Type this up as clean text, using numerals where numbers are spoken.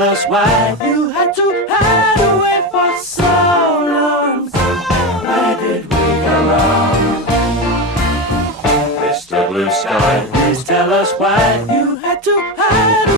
tell us why you had to hide away for so long. Where did we go wrong? Mr. Blue Sky, please tell us why you